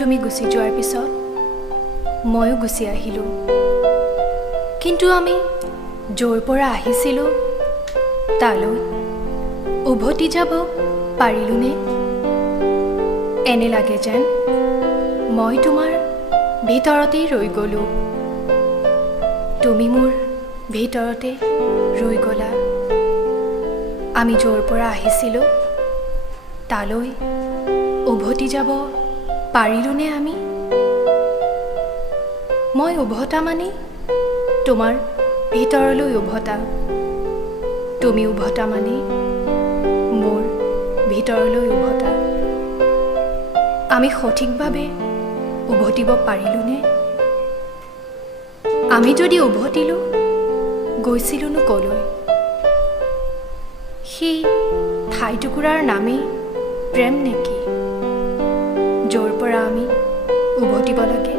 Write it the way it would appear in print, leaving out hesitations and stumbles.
তুমি গুচি যোৱাৰ পিছত ময়ো গুচি আহিলোঁ। কিন্তু আমি য'ৰ পৰা আহিছিলোঁ তালৈ উভতি যাব পাৰিলোঁনে? এনে লাগে যেন মই তোমাৰ ভিতৰতেই ৰৈ গ'লোঁ, তুমি মোৰ ভিতৰতে ৰৈ গ'লা। আমি য'ৰ পৰা আহিছিলোঁ তালৈ উভতি যাব পাৰিলোঁনে আমি? মই উভতা মানে তোমাৰ ভিতৰলৈ উভতা, তুমি উভতা মানে মোৰ ভিতৰলৈ উভতা। আমি সঠিকভাৱে উভতিব পাৰিলোঁনে? আমি যদি উভতিলোঁ গৈছিলোঁনো ক'লৈ? সেই ঠাইটুকুৰাৰ নামেই প্ৰেম নেকি, য'ৰ পৰা আমি উভতিব লাগে?